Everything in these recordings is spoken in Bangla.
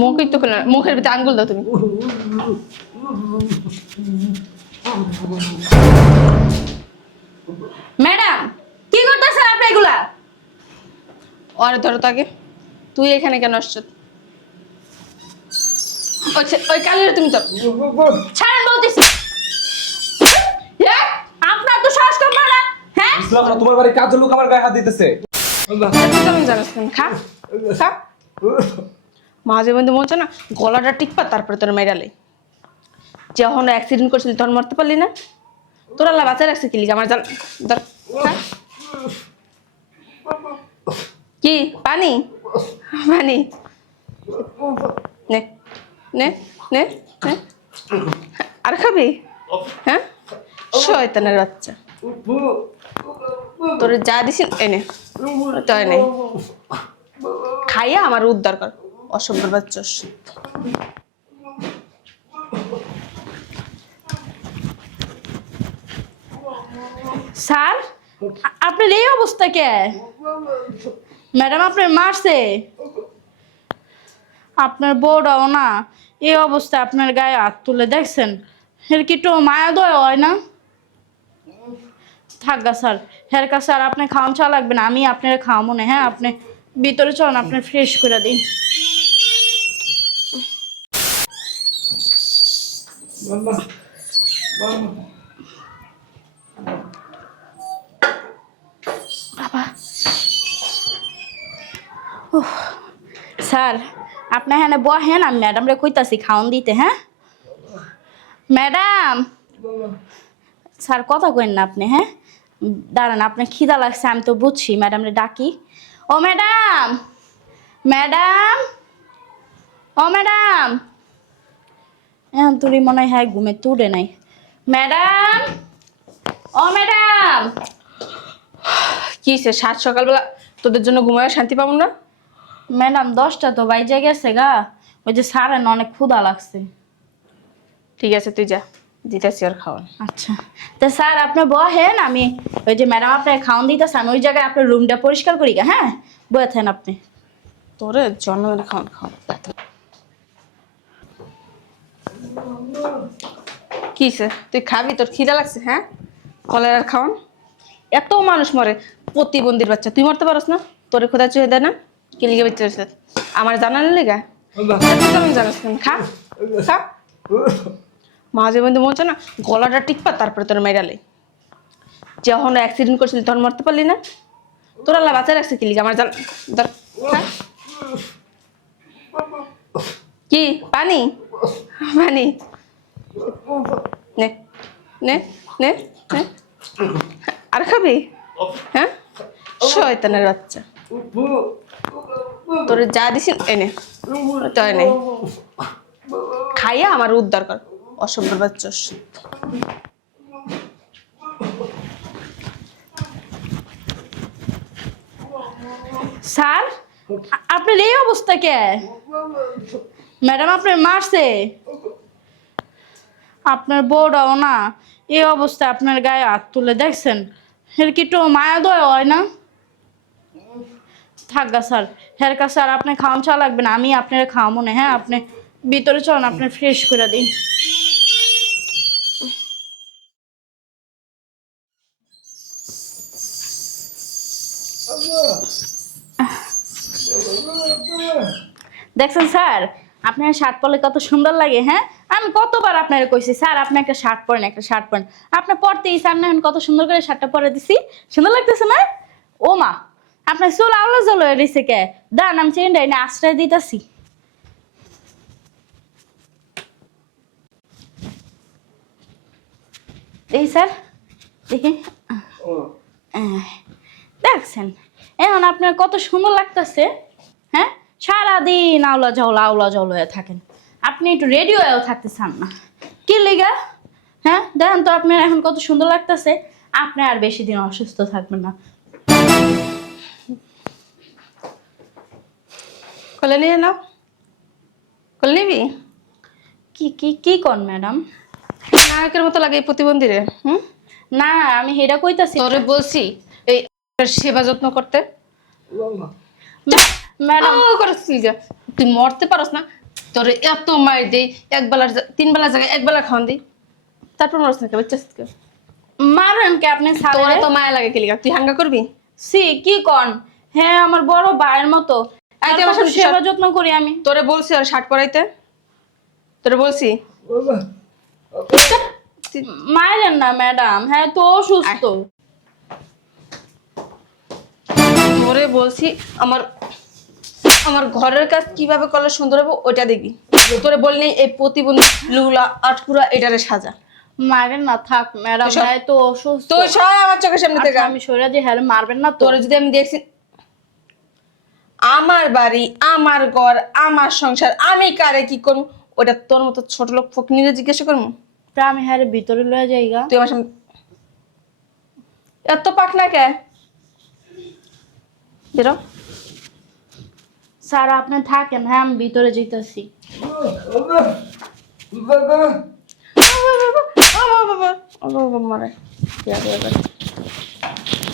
মুখই তো খুলে না, মুখের ভিতরে আঙ্গুল দাও তুমি। ম্যাডাম কি করতেছেন আপনি এগুলা? ওরে ধরো তো আগে। তুই এখানে কেন আসছ? ওই কালিরে তুমি তো ছাড়েন বলতেছি। আপনার তো সাহস কম না, হ্যাঁ? ইসলাম না, তোমার বাড়ি কাজের লোক আমার গায়ে হাত দিতেছে। আমি জানাস কেন? খা খা। মাঝে মধ্যে মনে হচ্ছে না গলাটা টিকপা তারপরে তোর মেরালে। যখন অ্যাক্সিডেন্ট করছিলি তখন মরতে পারলি না? তোর আল্লাহ বাঁচায় রাখছে কি লিগা? আমার জাল ধর খা। কি পানি? পানি নে নে নে নে। আর খাবি? হ্যাঁ, শয়তানের বাচ্চা। তোরে যা দিছি এনে তো এনে খাইয়া আমার উদ্ধার কর, অসভ্যের বাচ্চা। স্যার আপনার এই অবস্থা কে? ম্যাডাম আপনার মারছে? আপনার বউরাও না এই অবস্থায় আপনার গায়ে হাত তুলে দেখছেন, এর কি একটু মায়া দয়া হয় না? থাকগা স্যার, হের কাছে আর আপনি খাওয়ান চা লাগবে না, আমি আপনার খাওয়া মনে। হ্যাঁ, আপনি ভিতরে চলেন, আপনি ফ্রেশ করে দিন। স্যার আপনি হ্যাঁ বহেন, আমি ম্যাডামরে কইতাছি খাওয়ান দিতে। হ্যাঁ ম্যাডাম। স্যার কথা কইন না আপনি। হ্যাঁ দাঁড়ান, আপনার খিদা লাগছে আমি তো বুঝছি, ম্যাডামরে ডাকি। ও ম্যাডাম, ম্যাডাম, ও ম্যাডাম। এখন তুই মনে হয় হ্যাঁ ঘুমে তুড়ে নাই। ম্যাডাম, ও ম্যাডাম। কি সে সাত সকালবেলা তোদের জন্য ঘুমায় শান্তি পাবো না? ম্যাডাম 10টা তো বাইজে গেছে গা, ওই যে স্যারের না অনেক ক্ষুধা লাগছে। ঠিক আছে তুই যা, দিতেছি আর খাওয়ান। আচ্ছা তো স্যার আপনি বহেন, আমি ওই যে ম্যাডাম আপনার খাওয়ান দিতেছে, আমি ওই জায়গায় আপনার রুমটা পরিষ্কার করি গা। হ্যাঁ বয়ে থাকেন আপনি। তোরে জন্মদিন খাওয়ান খাওয়ান। কি সে তুই খাবি? তোর খিদা লাগছে? হ্যাঁ, কলেরার খাওয়ান। এত মানুষ মরে, প্রতিবন্ধীর বাচ্চা তুই মরতে পারস না? তোরে খোদা চুয়ে দেয় না? কি লিগে বেঁচে রয়েছে আমার জানার লেগা? আমি জানাস কেন? খা খা। মাঝে মধ্যে মনে হচ্ছে না গলাটা টিকপা তারপরে তোর মেরালে। যখন অ্যাক্সিডেন্ট করছিলি তখন মরতে পারলি না? তোর আল্লাহ বাঁচায় রাখছে কি লিগে? আমার জাল ধর খা। কি পানি? পানি নে নে নে নে। আর খাবি? হ্যাঁ, শয়তানের বাচ্চা। তোরে যা দিছি এনে তো এনে খাইয়া আমার উদ্ধার কর, অসভ্যের বাচ্চা। স্যার আপনার এই অবস্থা কে? ম্যাডাম আপনার মারছে? আপনার বউরাও না এই অবস্থায় আপনার গায়ে হাত তুলে দেখছেন, এর কি একটু মায়া দয়া হয় না? থাকগা স্যার, হের কাছে আর আপনি খাওয়ান চা লাগবে না, আমি আপনার খাওয়া মনে। হ্যাঁ, আপনি ভিতরে চলেন, আপনি ফ্রেশ করে দিন। দেখছেন স্যার আপনার শার্ট পরলে কত সুন্দর লাগে? হ্যাঁ আমি কতবার আপনার কইছি স্যার আপনি একটা শার্ট পরেন, একটা শার্ট পরেন। আপনি পরতেই স্যার না, কত সুন্দর করে শার্টটা পরে দিছি, সুন্দর লাগতেছে না? ও মা, আপনার চুল আলো জল হয়ে রয়েছে কে? দাঁড়ান আমি চেনটাই না আশ্রয় দিতেছি। দেখি স্যার, দেখি। দেখছেন এখন আপনার কত সুন্দর লাগতেছে। হ্যাঁ সারাদিন আওলা ঝাউলা হয়ে থাকেন, আপনি একটু রেডি হয়েও থাকতে চান না কি লিগা? হ্যাঁ দেখেন তো আপনার এখন কত সুন্দর লাগতেছে, আপনি আর বেশি দিন অসুস্থ থাকবেন না। কলে নিয়ে নাও, কলে নিবি? কি কি কি কন ম্যাডাম? নায়কের মতো লাগে এই প্রতিবন্ধী রে। না আমি হেডা কইতাছি। তোরে বলছি এই সেবা যত্ন করতে। ম্যাডাম তুই মরতে পারস না? তোর এত মার দেই, তিন বেলার জায়গায় এক বেলা খাওয়ান দিই, তারপর মরস না বাচ্চা। মারেন কে আপনি তোর স্যার? তো মায়া লাগে কিলিগা, তুই হাঙ্গা করবি? সি কি কন? হ্যাঁ আমার বড় ভাইয়ের মতো, এই তুই তার আমার কত সামনে সেবা সর। যত্ন করি আমি। তোরে বলছি আর শার্ট পরাইতে, তোরে বলছি। মারেন না ম্যাডাম, হ্যাঁ তো অসুস্থ। তোরে বলছি আমার আমার ঘরের কাজ কিভাবে করলে সুন্দর হবে ওইটা দেখবি। তোরে বললি এই প্রতিবন্ধী লুলা আটকুরা এটারে সাজা। মারেন না থাক ম্যাডাম, তুই সর। হ্যাঁ তো অসুস্থ। তুই সব আমার চোখের সামনে থেকে। আচ্ছা, আমি সরে যে হ্যাঁ মারবেন না তো? তোরে যদি আমি দেখছি, আমার বাড়ি, আমার ঘর, আমার সংসার, আমি কারে কি করবো ওটা তোর মতো ছোট লোক ফকিনীরে জিজ্ঞাসা করবো? তা আমি হ্যাঁ ভিতরে লয়ে যাইগা। তুই আমার সামনে এত পাক না কে বেরো। স্যার আপনি থাকেন, হ্যাঁ আমি ভিতরে যেতেছি। মারে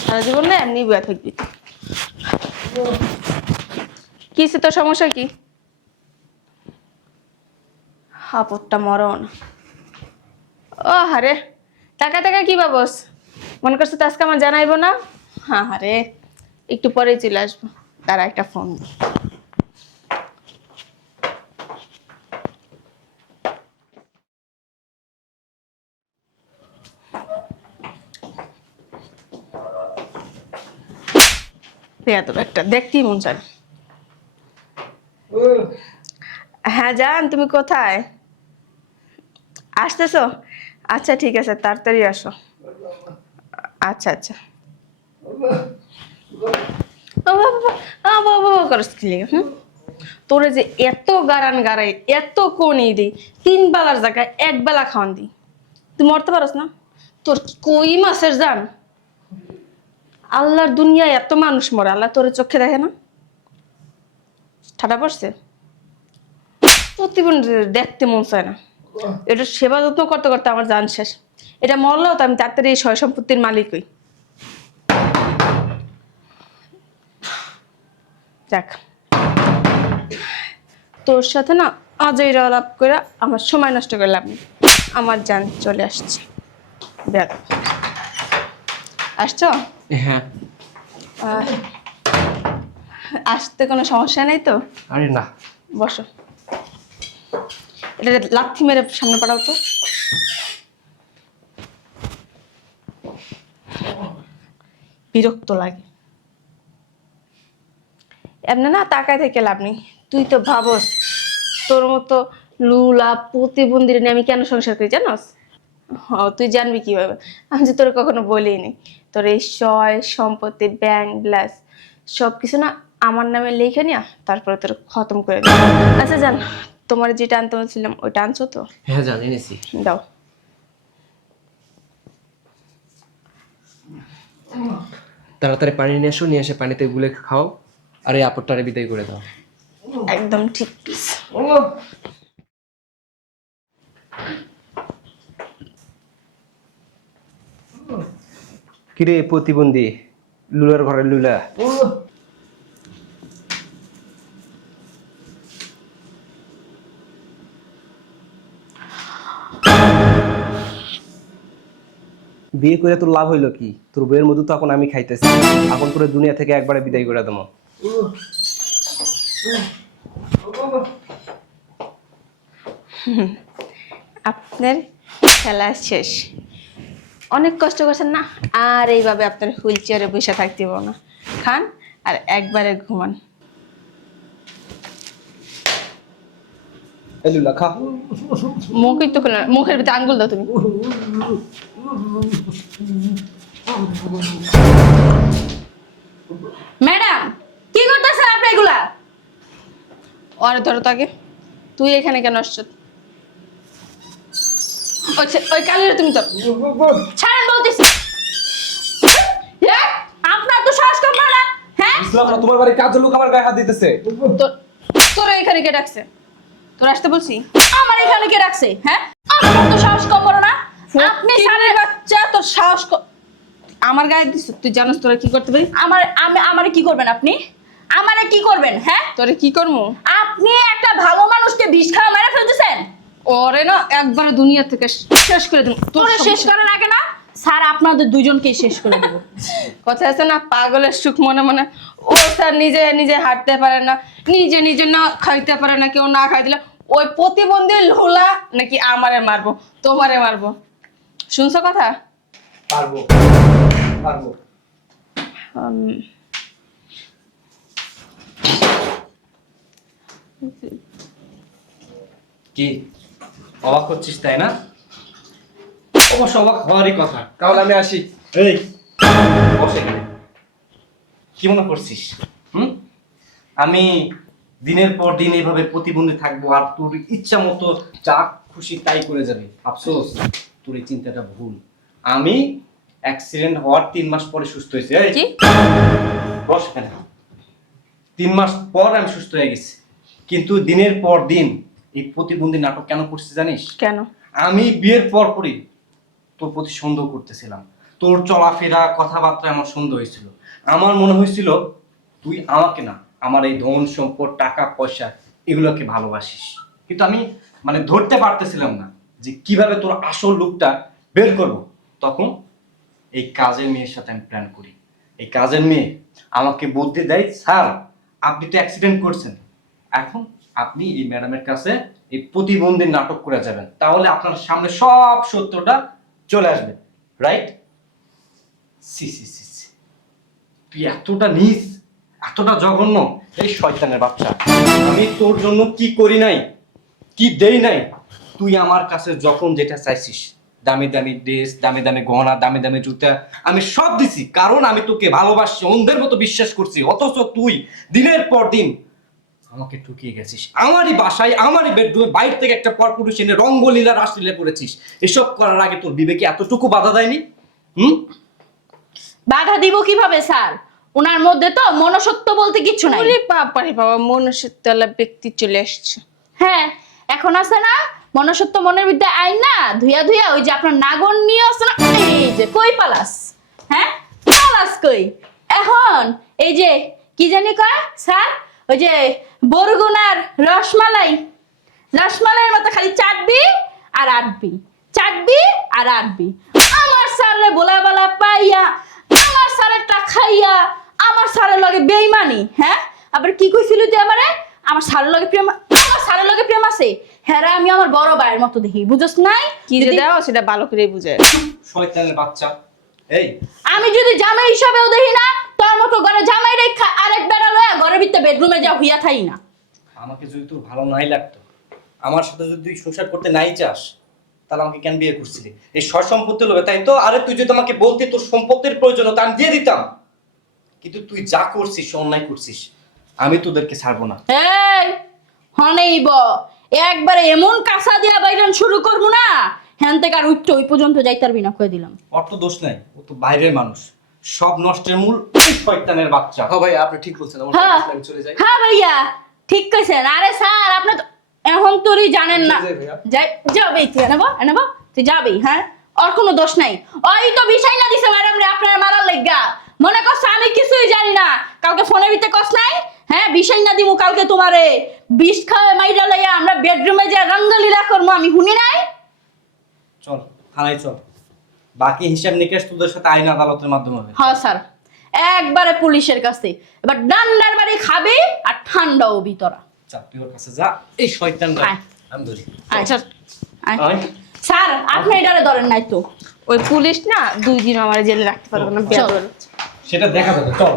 সারা জীবন না এমনি বয়া থাকবি। কি তোর সমস্যা কি? হাপড়টা মরণ। ও হারে, টাকা টাকা কি বাবস, মনে করছো তো আজকে আমার জানাইবো না? হ্যাঁ হারে, একটু পরেই চলে আসবো, তারা একটা ফোন দিই। একটা দেখতেই মন চায়। হ্যাঁ জান, তুমি কোথায় আসতেছো? আচ্ছা ঠিক আছে, তাড়াতাড়ি আসো। আচ্ছা আচ্ছা। তোরে যে এত গারান গাড়াই, এত কোনি দিই, তিন বেলার জায়গায় এক বেলা খাওয়ান দিই, তুই মরতে পারস না? তোর কই মাসের জান? আল্লাহর দুনিয়ায় এত মানুষ মরে, আল্লাহ তোর চোখে দেখে না? ঠাডা পড়ছে? প্রতিবন্ধী দেখতে মন চায় না। এটা সেবা যত্ন করতে করতে আমার জান শেষ। এটা মরলেও তো আমি তাড়াতাড়ি এই সয় সম্পত্তির মালিক হই। দেখ, তোর সাথে না আজই আলাপ করে আমার সময় নষ্ট করে লাভ নেই। আমার জান চলে আসছে। দেখ আসছো? হ্যাঁ। আসতে কোনো সমস্যা নেই তো? আরে না। বসো। এটা লাথি মেরে সামনে পাঠাও তো। বিরক্ত লাগে এমনি না, তাকায় থেকে লাভ নেই। তুই তো ভাবস তোর মতো লুলা প্রতিবন্ধীর নিয়ে আমি কেন সংসার করি জানোস? তুই জানবি কিভাবে? আমি যে তোর কখনো বলিনি। তোর এই সয় সম্পত্তি ব্যাংক ব্লাস সবকিছু না আমার নামে লিখে নিয়া তারপরে তোর খতম করে দিই। আচ্ছা জান, তোমার যেটা আনতে বলছিলাম ওইটা আনছো তো? হ্যাঁ জানি নিছি। দাও। তাড়াতাড়ি পানি নিয়ে এসো, নিয়ে এসে পানিতে গুলে খাও, আর এই আপদটারে বিদায় করে দাও। একদম ঠিক। কিরে প্রতিবন্ধী লুলার ঘরের লুলা, বিয়ে করে তোর লাভ হইলো কি? তোর বইয়ের মধু তো এখন আমি খাইতেছি, এখন করে দুনিয়া থেকে একবারে বিদায় করে দেবো। আপনার খেলা শেষ। অনেক কষ্ট করছেন না, আর এইভাবে আপনার হুইল চেয়ারে বসে থাকতে পারবো না। খান আর একবারে ঘুমান। এই লুলা খা। মুখই তো খুলে না, মুখের ভিতরে আঙ্গুল দাও তুমি। ম্যাডাম কি করতেছেন আপনি এগুলা? ওরে ধরো তাকে। তুই এখানে কেন আসছ? ওই কালিরে তুমি তো ছাড়েন বলতেছি। আপনার তো শ্বাস কম না, হ্যাঁ? ইসলাম না, তোমার বাড়ি কাজের লোক আমার গায়ে হাত দিতেছে। তোরা এখানে কে ডাকছে? তোরা আসতে বলছি? আমার এখানে কে রাখছে? হ্যাঁ আমার তো শ্বাস কম না। আপনি সারের বাচ্চা, তোর সাহস আমার গায়ে দিস? তুই জানোস তোরা কি করতে পারি? আমারে কি করবেন আপনি? আমারে কি করবেন হ্যাঁ? তোরে কি করবো? আপনি একটা ভালো মানুষকে বিষ খাওয়া মেরে ফেলতেছেন। ওরে না একবারে দুনিয়া থেকে শেষ করে দেবো। তোরে শেষ করার আগে না স্যার আপনাদের দুইজনকেই শেষ করে দেবো। কথা আছে না, পাগলের সুখ মনে মনে। ও স্যার নিজে নিজে হাঁটতে পারে না, নিজে নিজে না খাইতে পারে না, কেউ না খাই দিলে ওই প্রতিবন্ধী লোলা নাকি আমারে মারবো, তোমারে মারবো। শুনছো কথা? পারবো পারবো। উম, কি অবাক হচ্ছিস তাই না? অবশ্য অবাক হওয়ারই কথা। তাহলে আমি আসি। এই বসে এখানে। কি মনে করছিস? আমি দিনের পর দিন এইভাবে প্রতিবন্ধী থাকবো আর তোর ইচ্ছা মতো যা খুশি তাই করে যাবি? আফসোস, তোর এই চিন্তাটা ভুল। আমি অ্যাক্সিডেন্ট হওয়ার 3 মাস পরে সুস্থ হয়েছি। এই কি? বস এখানে। 3 মাস পর আমি সুস্থ হয়ে গেছি, কিন্তু দিনের পর দিন এই প্রতিবন্ধী নাটক কেন করছিস জানিস? কেন? আমি বিয়ের পর পরই তোর প্রতি সন্দেহ করতেছিলাম। তোর চলাফেরা কথাবার্তা আমার সন্দেহ হয়েছিল। আমার মনে হয়েছিল তুই আমাকে না, আমার এই ধন সম্পদ টাকা পয়সা এগুলোকে ভালোবাসিস, কিন্তু আমি মানে ধরতে পারতেছিলাম না যে কিভাবে তোর আসল লুকটা বের করব। তখন এই কাজের মেয়ের সাথে আমি প্ল্যান করি। এই কাজের মেয়ে আমাকে বুদ্ধি দেয়, স্যার আপনি তো অ্যাক্সিডেন্ট করছেন, এখন আপনি এই ম্যাডামের কাছে এই প্রতিবন্ধী নাটক করে যাবেন, তাহলে আপনার সামনে সব সত্যটা চলে আসবে। রাইট? সি সি সি সি, তুই এতটা নিস, এতটা জঘন্য! এই শয়তানের বাচ্চা, আমি তোর জন্য কি করি নাই, কি দেই নাই? তুই আমার কাছে যখন যেটা চাইছিস, দামি দামি ড্রেস, দামি দামি গহনা, দামি দামি জুতা, আমি সব দিছি, কারণ আমি তোকে ভালোবাসি, অন্ধের মতো বিশ্বাস করছি। অথচ তুই দিনের পর দিন আমাকে ঠকিয়ে গেছিস। আমারই বাসায়, আমারই বেডরুমে বাইরে থেকে একটা পরপুরুষ এনে রঙ্গলীলা রাসলীলা করেছিস। এসব করার আগে তোর বিবেকে এতটুকু বাধা দেয়নি? বাধা দিব কিভাবে স্যার? ওনার মধ্যে তো মনুষ্যত্ব বলতে কিচ্ছু নাই। ওরে বাবা রে বাবা, মনুষ্যত্বলা ব্যক্তি চলে আসছে। হ্যাঁ, এখন আছে না মনুষ্যত্ব মনের বিদ্যা আইন না, ধুইয়া ধুইয়া ওই যে আপনার নাগর নিয়ে আসছে না, এই যে কই পালাস, হ্যাঁ পালাস কই? এখন এই যে কি জানি কয় স্যার, ওই যে বরগুনার রসমালাই, রসমালাইয়ের মতো খালি চাটবি আর আটবি, চাটবি আর আটবি। আমার স্যারে বলা বলা পাইয়া, আমার স্যারেরটা খাইয়া, আমার স্যারের লগে বেইমানি, হ্যাঁ আবার কি কইছিল যে আমারে আমার স্যারের লগে প্রেম, আমার স্যারের লগে প্রেম আছে, হ্যাঁ রে, আমি আমার বড় ভাইয়ের মতো দেখি, বুঝছ নাই? কি যে দাও সেটা ভালো করে বুঝে। শয়তানের বাচ্চা! এই আমি যদি জামাই হিসাবেও দেখি না, তোর মতো ঘরে জামাই রেখা আরেক বেড়া লয়া ঘরের ভিতরে বেডরুমে যা হইয়া থাই না। আমাকে যদি তোর ভালো নাই লাগতো, আমার সাথে যদি তুই সংসার করতে নাই চাস, তাহলে আমাকে কেন বিয়ে করছিলি? এই সয় সম্পত্তি লোভে, তাই তো? আরে তুই যদি আমাকে বলতি তোর সম্পত্তির প্রয়োজন হতো, আমি দিয়ে দিতাম, কিন্তু তুই যা করছিস অন্যায় করছিস, আমি তোদেরকে ছাড়বো না। এই হনেইব একবারে এমন কাঁচা দিয়া বাইরান শুরু করবো না, হ্যান থেকে আর উঠতে ওই পর্যন্ত যাইতে পারবি না, কয়ে দিলাম। ওর তো দোষ নাই, ও তো বাইরের মানুষ। সব নষ্টের মূল এই শয়তানের বাচ্চা। হ্যাঁ ভাই, আপনি ঠিক বলছেন। আমার হ্যাঁ আমি চলে যাই। হ্যাঁ ভাইয়া ঠিক কইছেন। আরে স্যার আপনি তো এখন তোরই জানেন না, যাই ভাইয়া। যাবেই তুই এনেবা তুই যাবেই, হ্যাঁ ওর কোনো দোষ নাই। ওই তো বিষয় না দিছে ম্যাডাম রে আপনার মারার লাগা, মনে করছে আমি কিছুই জানি না। কালকে ফোনের ভিতরে কস নাই, হ্যাঁ বিষয় না দিমু কালকে তোমারে বিষ খাওয়া মাইরা লইয়া আমরা বেডরুমে যে রঙ্গলীলা করবো, আমি শুনি নাই? চল থানায় চল, বাকি হিসাব নিকাশ তোদের সাথে আইন আদালতের মাধ্যমে হবে। হ্যাঁ স্যার, একবারে পুলিশের কাছে এবার ডান্ডার বাড়ি খাবি আর ঠান্ডাও ভিতরা। চল তুই ওর কাছে যা, এই শয়তানটা আয়। আমি ধরি। আচ্ছা, আয়। আয়। স্যার আপনি এটারে ধরেন নাই তো? ওই পুলিশ না 2 দিন আমার জেলে রাখতে পারবে না। চল। সেটা দেখা যাবে, চল।